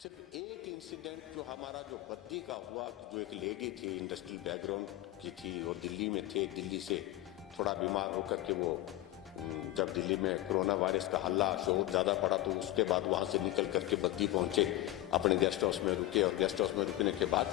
सिर्फ एक इंसिडेंट जो हमारा जो बद्दी का हुआ, जो एक लेडी थी इंडस्ट्रियल बैकग्राउंड की थी और दिल्ली में थे, दिल्ली से थोड़ा बीमार होकर के वो जब दिल्ली में कोरोना वायरस का हल्ला शोर ज़्यादा पड़ा तो उसके बाद वहाँ से निकल करके बद्दी पहुँचे, अपने गेस्ट हाउस में रुके और गेस्ट हाउस में रुकने के बाद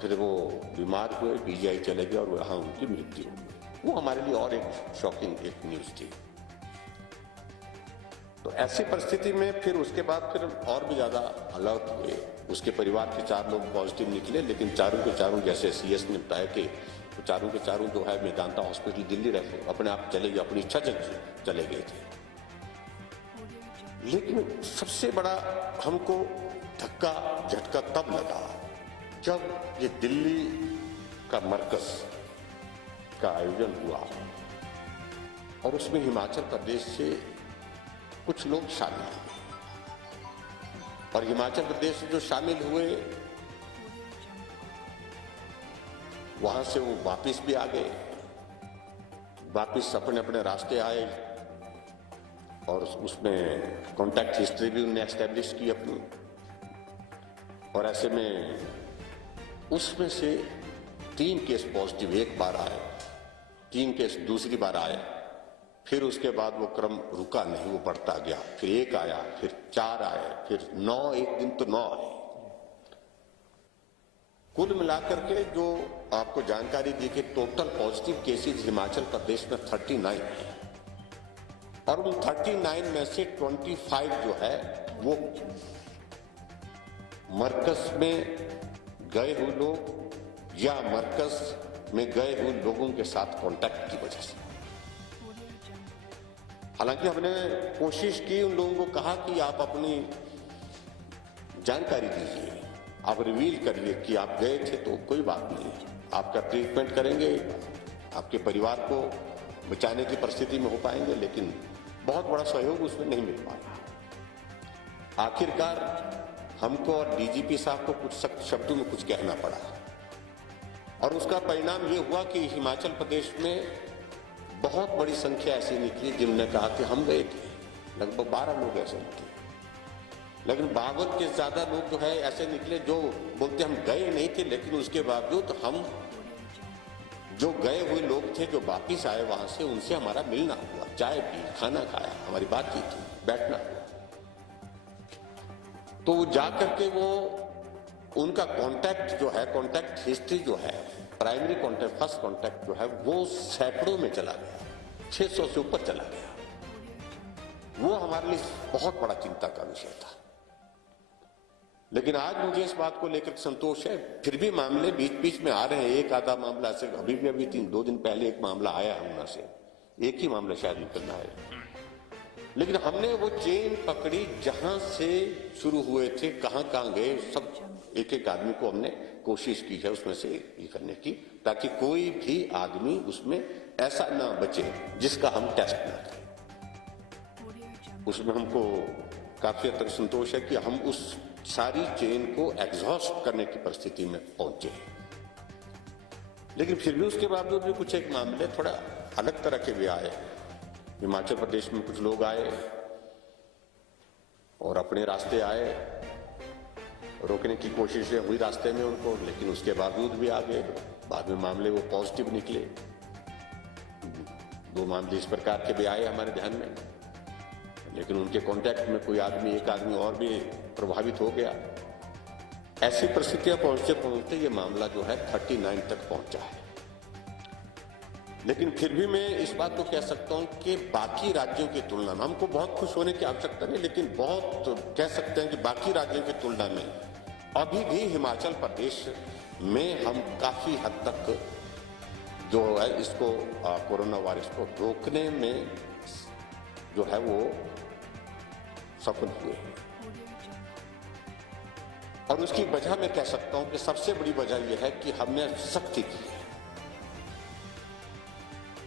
फिर वो बीमार हुए, पीजीआई चले गए और वहाँ उनकी मृत्यु हो गई। वो हमारे लिए और एक शॉकिंग एक न्यूज़ थी। तो ऐसी परिस्थिति में फिर उसके बाद फिर और भी ज़्यादा अलर्ट हुए। उसके परिवार के 4 लोग पॉजिटिव निकले, लेकिन चारों के चारों जैसे सीएस ने बताया कि तो चारों के चारों जो है मेदांता हॉस्पिटल दिल्ली रहे, अपने आप चले गए, अपनी इच्छा से चले गए थे। लेकिन सबसे बड़ा हमको धक्का झटका तब लगा जब ये दिल्ली का मरकज का आयोजन हुआ और उसमें हिमाचल प्रदेश से कुछ लोग शामिल हुए और हिमाचल प्रदेश से जो शामिल हुए वहां से वो वापिस भी आ गए, वापिस अपने अपने रास्ते आए और उसमें कॉन्टैक्ट हिस्ट्री भी उन्होंने एस्टेब्लिश की अपनी। और ऐसे में उसमें से 3 केस पॉजिटिव एक बार आए, 3 केस दूसरी बार आए, फिर उसके बाद वो क्रम रुका नहीं, वो बढ़ता गया, फिर 1 आया, फिर 4 आए, फिर 9, एक दिन तो 9 आए। कुल मिलाकर के जो आपको जानकारी दी कि total positive cases Himachal Pradesh में 39 है और उन 39 में से 25 जो है वो मरकज में गए हुए लोग या मरकज में गए हुए लोगों के साथ कांटेक्ट की वजह से। हालांकि हमने कोशिश की, उन लोगों को कहा कि आप अपनी जानकारी दीजिए, आप रिवील करिए कि आप गए थे, तो कोई बात नहीं, आपका ट्रीटमेंट करेंगे, आपके परिवार को बचाने की परिस्थिति में हो पाएंगे, लेकिन बहुत बड़ा सहयोग उसमें नहीं मिल पाया। आखिरकार हमको और डीजीपी साहब को कुछ सख्त शब्दों में कुछ कहना पड़ा और उसका परिणाम ये हुआ कि हिमाचल प्रदेश में बहुत बड़ी संख्या ऐसी निकली जिन्होंने कहा कि हम गए थे। लगभग 12 लोग ऐसे निकले, लेकिन 52 के ज्यादा लोग जो है ऐसे निकले जो बोलते हम गए नहीं थे, लेकिन उसके बावजूद हम जो गए हुए लोग थे जो वापिस आए वहां से, उनसे हमारा मिलना हुआ, चाय पी, खाना खाया, हमारी बातचीत हुई, बैठना हुआ। तो वो जाकर के वो उनका कांटेक्ट जो है, कांटेक्ट हिस्ट्री जो है, प्राइमरी कांटेक्ट, फर्स्ट कांटेक्ट जो है वो सैकड़ों में चला गया, 600 से ऊपर चला गया। वो हमारे लिए बहुत बड़ा चिंता का विषय था। लेकिन आज मुझे इस बात को लेकर संतोष है, फिर भी मामले बीच बीच में आ रहे हैं, एक आधा मामला ऐसे अभी 2 दिन पहले एक मामला आया है ऊना से, एक ही मामला शायद निकलना है। लेकिन हमने वो चेन पकड़ी, जहां से शुरू हुए थे, कहां कहां गए, सब एक एक आदमी को हमने कोशिश की है उसमें से ये करने की, ताकि कोई भी आदमी उसमें ऐसा ना बचे जिसका हम टेस्ट ना करें। उसमें हमको काफी हद तक संतोष है कि हम उस सारी चेन को एग्जॉस्ट करने की परिस्थिति में पहुंचे। लेकिन फिर भी उसके बावजूद भी कुछ एक मामले थोड़ा अलग तरह के भी आए। हिमाचल प्रदेश में कुछ लोग आए और अपने रास्ते आए, रोकने की कोशिशें हुई रास्ते में उनको, लेकिन उसके बावजूद भी आ गए। बाद में मामले वो पॉजिटिव निकले। 2 मामले इस प्रकार के भी आए हमारे ध्यान में, लेकिन उनके कांटेक्ट में कोई आदमी, एक आदमी और भी प्रभावित हो गया। ऐसी परिस्थितियां पहुंचते पहुंचते ये मामला जो है 39 तक पहुंचा है। लेकिन फिर भी मैं इस बात को कह सकता हूं कि बाकी राज्यों की तुलना में हमको बहुत खुश होने की आवश्यकता नहीं, लेकिन बहुत कह सकते हैं कि बाकी राज्यों की तुलना में अभी भी हिमाचल प्रदेश में हम काफी हद तक जो है इसको कोरोना वायरस को रोकने में जो है वो सफल हुए। और उसकी वजह मैं कह सकता हूं कि सबसे बड़ी वजह यह है कि हमने सख्ती की है।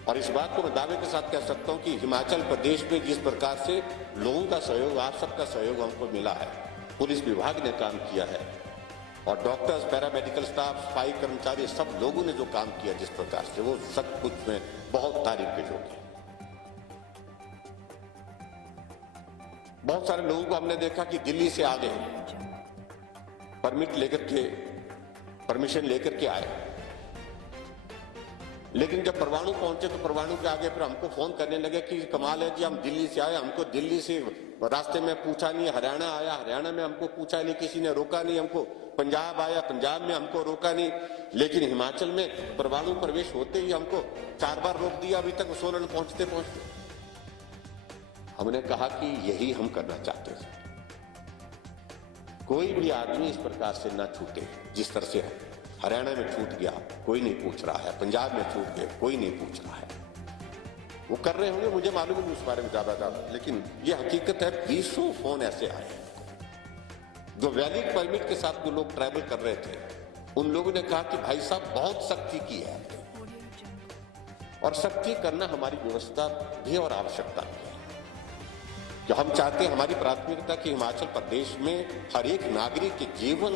और इस बात को मैं दावे के साथ कह सकता हूं कि हिमाचल प्रदेश में जिस प्रकार से लोगों का सहयोग, आप सबका सहयोग हमको मिला है, पुलिस विभाग ने काम किया है और डॉक्टर्स, पैरामेडिकल स्टाफ, सफाई कर्मचारी, सब लोगों ने जो काम किया जिस प्रकार से, वो सब कुछ में बहुत तारीफ के योग्य है। बहुत सारे लोगों को हमने देखा कि दिल्ली से आ गए, परमिट लेकर के, परमिशन लेकर के आए, लेकिन जब परवाणु पहुंचे तो परवाणु के आगे फिर हमको फोन करने लगे कि कमाल है जी, हम दिल्ली से आए, हमको दिल्ली से रास्ते में पूछा नहीं, हरियाणा आया, हरियाणा में हमको पूछा नहीं, किसी ने रोका नहीं हमको, पंजाब आया, पंजाब में हमको रोका नहीं, लेकिन हिमाचल में परवाणु प्रवेश होते ही हमको 4 बार रोक दिया, अभी तक सोलन पहुंचते पहुंचते। हमने कहा कि यही हम करना चाहते थे, कोई भी आदमी इस प्रकार से ना छूटे, जिस तरह से हरियाणा में छूट गया कोई नहीं पूछ रहा है, पंजाब में छूट गया कोई नहीं पूछ रहा है। वो कर रहे होंगे, मुझे मालूम नहीं उस बारे में ज्यादा, लेकिन ये हकीकत है। 20 फोन ऐसे आए जो वैलिड परमिट के साथ जो लोग ट्रैवल कर रहे थे, उन लोगों ने कहा कि भाई साहब बहुत सख्ती की है, और सख्ती करना हमारी व्यवस्था भी और आवश्यकता भी है। कि हम चाहते हैं, हमारी प्राथमिकता कि हिमाचल प्रदेश में हर एक नागरिक के जीवन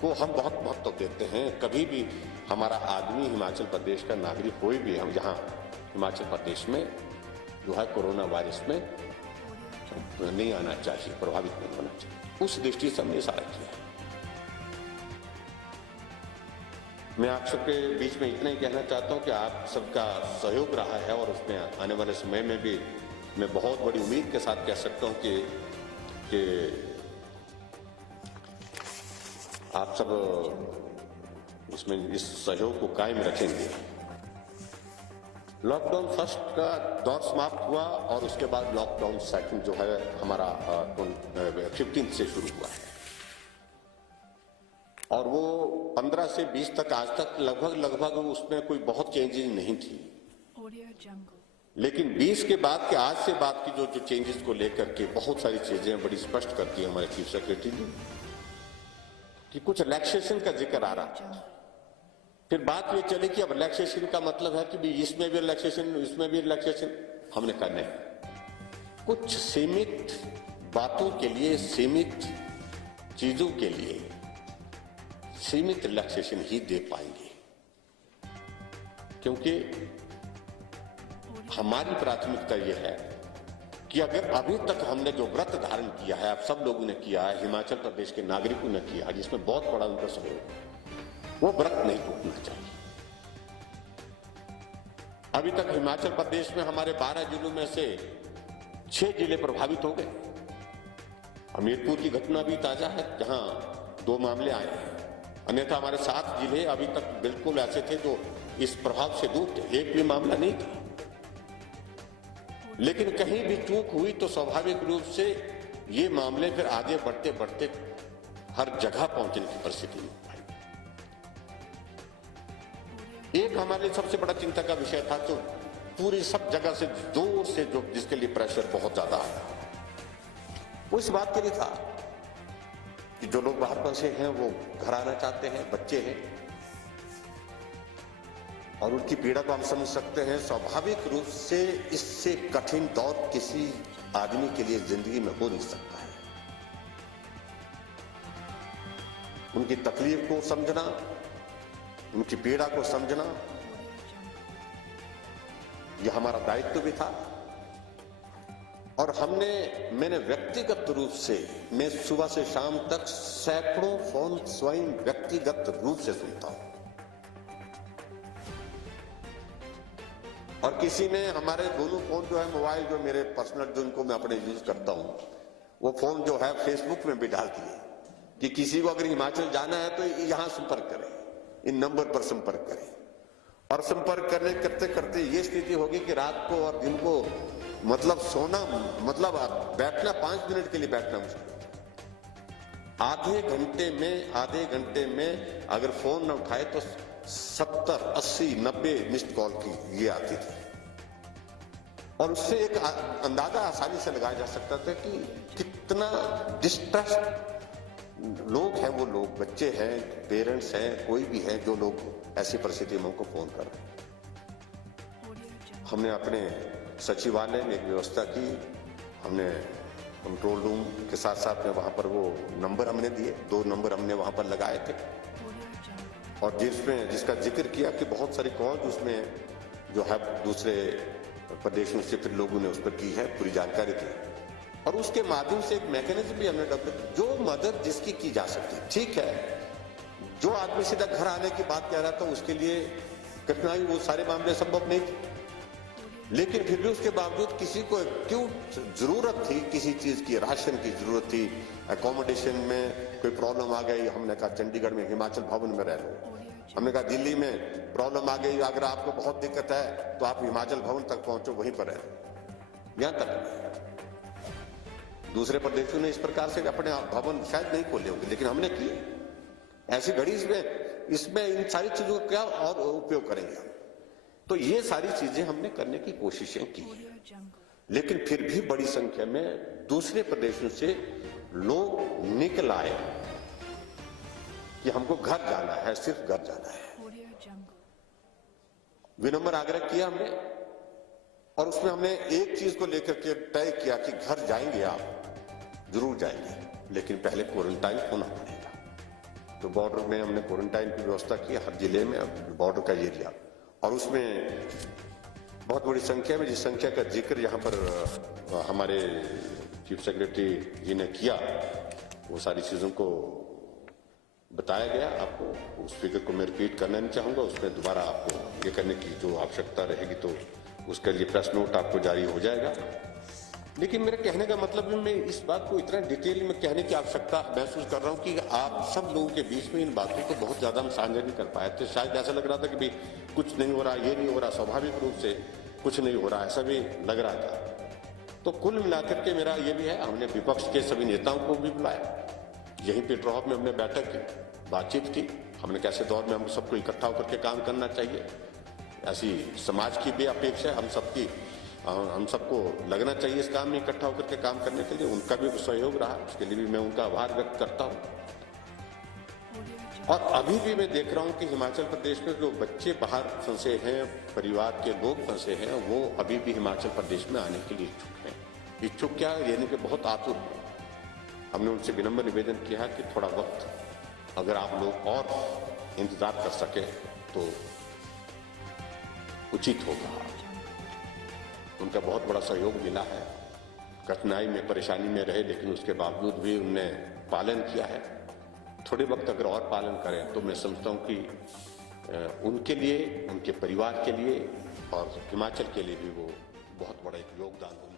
को हम बहुत महत्व देते हैं। कभी भी हमारा आदमी हिमाचल प्रदेश का नागरिक कोई भी हम यहाँ हिमाचल प्रदेश में जो है कोरोना वायरस में नहीं आना चाहिए, प्रभावित नहीं होना चाहिए। उस दृष्टि से हमने सारा किया। मैं आप सबके बीच में इतना ही कहना चाहता हूं कि आप सबका सहयोग रहा है, और उसमें आने वाले समय में भी मैं बहुत बड़ी उम्मीद के साथ कह सकता हूं कि आप सब इसमें इस सहयोग को कायम रखेंगे। लॉकडाउन फर्स्ट का दौर समाप्त हुआ और उसके बाद लॉकडाउन सेकंड जो है हमारा 15 से शुरू हुआ है, और वो 15 से 20 तक आज तक लगभग उसमें कोई बहुत चेंजेस नहीं थी। लेकिन 20 के बाद के आज से बात की जो चेंजेस को लेकर के बहुत सारी चीजें बड़ी स्पष्ट करती है हमारे चीफ सेक्रेटरी ने, कि कुछ रिलैक्सेशन का जिक्र आ रहा था। फिर बात ये चली कि अब रिलैक्सेशन का मतलब है कि भी इसमें भी रिलैक्सेशन, इसमें भी रिलैक्सेशन। हमने कहा नहीं, कुछ सीमित बातों के लिए, सीमित चीजों के लिए सीमित रिलैक्सेशन ही दे पाएंगे, क्योंकि हमारी प्राथमिकता यह है कि अगर अभी तक हमने जो व्रत धारण किया है, आप सब लोगों ने किया है, हिमाचल प्रदेश के नागरिकों ने किया है, जिसमें बहुत बड़ा उनका सहयोग, वो व्रत नहीं टूटना चाहिए। अभी तक हिमाचल प्रदेश में हमारे 12 जिलों में से 6 जिले प्रभावित हो गए। हमीरपुर की घटना भी ताजा है, जहां 2 मामले आए हैं, अन्यथा हमारे 7 जिले अभी तक बिल्कुल ऐसे थे जो इस प्रभाव से दूर थे, एक भी मामला नहीं था। लेकिन कहीं भी चूक हुई तो स्वाभाविक रूप से ये मामले फिर आगे बढ़ते बढ़ते हर जगह पहुंचने की परिस्थिति में आई। एक हमारे लिए सबसे बड़ा चिंता का विषय था, जो पूरी सब जगह से जोर से जो जिसके लिए प्रेशर बहुत ज्यादा आया, वो इस बात के लिए था कि जो लोग बाहर फंसे हैं वो घर आना चाहते हैं, बच्चे हैं, और उनकी पीड़ा को हम समझ सकते हैं। स्वाभाविक रूप से इससे कठिन दौर किसी आदमी के लिए जिंदगी में हो नहीं सकता है। उनकी तकलीफ को समझना, उनकी पीड़ा को समझना, यह हमारा दायित्व भी था। और मैंने व्यक्तिगत रूप से, मैं सुबह से शाम तक सैकड़ों फोन स्वयं व्यक्तिगत रूप से सुनता हूं, और किसी ने हमारे दोनों फोन जो है, मोबाइल जो मेरे पर्सनल जिनको मैं अपने यूज करता हूं, वो फोन जो है फेसबुक में भी डाल दिए कि किसी को अगर हिमाचल जाना है तो यहां संपर्क करें, इन नंबर पर संपर्क करें। और संपर्क करते करते ये स्थिति होगी कि रात को और दिन को मतलब सोना, मतलब बैठना 5 मिनट के लिए बैठना मुश्किल। आधे घंटे में अगर फोन न उठाए तो 70, 80, 90 मिस्ड कॉल की ये आती थी, और उससे एक अंदाजा आसानी से लगाया जा सकता था कि कितना डिस्ट्रेस लोग हैं, वो लोग बच्चे हैं, पेरेंट्स हैं, कोई भी है जो लोग ऐसी परिस्थिति में हमको फोन कर रहे हैं। हमने अपने सचिवालय में एक व्यवस्था की, हमने कंट्रोल रूम के साथ साथ में वहां पर वो नंबर हमने दिए, 2 नंबर हमने वहां पर लगाए थे, और जिसका जिक्र किया कि बहुत सारी कॉल उसमें जो है दूसरे प्रदेशों से फिर लोगों ने उस पर की है, पूरी जानकारी थी। और उसके माध्यम से एक मैकेनिज्म भी हमने डेवलप, जो मदद जिसकी की जा सकती है। ठीक है, जो आदमी सीधा घर आने की बात कह रहा था उसके लिए कठिनाई, वो सारे मामले संभव नहीं थे, लेकिन फिर भी उसके बावजूद किसी को क्यों जरूरत थी, किसी चीज की, राशन की जरूरत थी, अकोमोडेशन में कोई प्रॉब्लम आ गई, हमने कहा चंडीगढ़ में हिमाचल भवन में रह लो, हमने कहा दिल्ली में प्रॉब्लम आ गई, अगर आपको बहुत दिक्कत है तो आप हिमाचल भवन तक पहुंचो, वहीं पर रह लो। यहां तक दूसरे प्रदेशों ने इस प्रकार से अपने भवन शायद नहीं खोले होंगे, लेकिन हमने किए। ऐसी घड़ी इसमें इन सारी चीजों का क्या और उपयोग करेंगे हम? तो ये सारी चीजें हमने करने की कोशिशें की, लेकिन फिर भी बड़ी संख्या में दूसरे प्रदेशों से लोग निकल आए कि हमको घर जाना है, सिर्फ घर जाना है। विनम्र आग्रह किया हमने, और उसमें हमने एक चीज को लेकर के तय किया कि घर जाएंगे आप, जरूर जाएंगे, लेकिन पहले क्वारंटाइन होना पड़ेगा। तो बॉर्डर में हमने क्वारंटाइन की व्यवस्था की, हर जिले में बॉर्डर का एरिया, और उसमें बहुत बड़ी संख्या में, जिस संख्या का जिक्र यहाँ पर हमारे चीफ सेक्रेटरी जी ने किया, वो सारी चीजों को बताया गया। आपको उस फिगर को मैं रिपीट करना नहीं चाहूंगा, उसमें दोबारा आपको ये करने की जो आवश्यकता रहेगी तो उसके लिए प्रेस नोट आपको जारी हो जाएगा। लेकिन मेरे कहने का मतलब है, मैं इस बात को इतना डिटेल में कहने की आवश्यकता महसूस कर रहा हूं कि आप सब लोगों के बीच में इन बातों को बहुत ज्यादा हम साझा नहीं कर पाए थे। शायद ऐसा लग रहा था कि भाई कुछ नहीं हो रहा, ये नहीं हो रहा, स्वाभाविक रूप से कुछ नहीं हो रहा, ऐसा भी लग रहा था। तो कुल मिलाकर के मेरा ये भी है, हमने विपक्ष के सभी नेताओं को भी बुलाया, यहीं पीटर हॉल में हमने बैठक की, बातचीत की, हमने कैसे दौर में हम सबको इकट्ठा होकर के काम करना चाहिए, ऐसी समाज की भी अपेक्षा है, हम सबको लगना चाहिए इस काम में इकट्ठा होकर के काम करने के लिए। उनका भी सहयोग रहा, उसके लिए भी मैं उनका आभार व्यक्त करता हूं। और अभी भी मैं देख रहा हूं कि हिमाचल प्रदेश में जो बच्चे बाहर फंसे हैं, परिवार के लोग फंसे हैं, वो अभी भी हिमाचल प्रदेश में आने के लिए इच्छुक हैं। इच्छुक क्या, यानी कि बहुत आतुर हैं। हमने उनसे विनम्र निवेदन किया कि थोड़ा वक्त अगर आप लोग और इंतजार कर सके तो उचित होगा। उनका बहुत बड़ा सहयोग मिला है, कठिनाई में, परेशानी में रहे, लेकिन उसके बावजूद भी उनने पालन किया है। थोड़े वक्त अगर और पालन करें तो मैं समझता हूं कि उनके लिए, उनके परिवार के लिए और हिमाचल के लिए भी वो बहुत बड़ा एक योगदान होगा।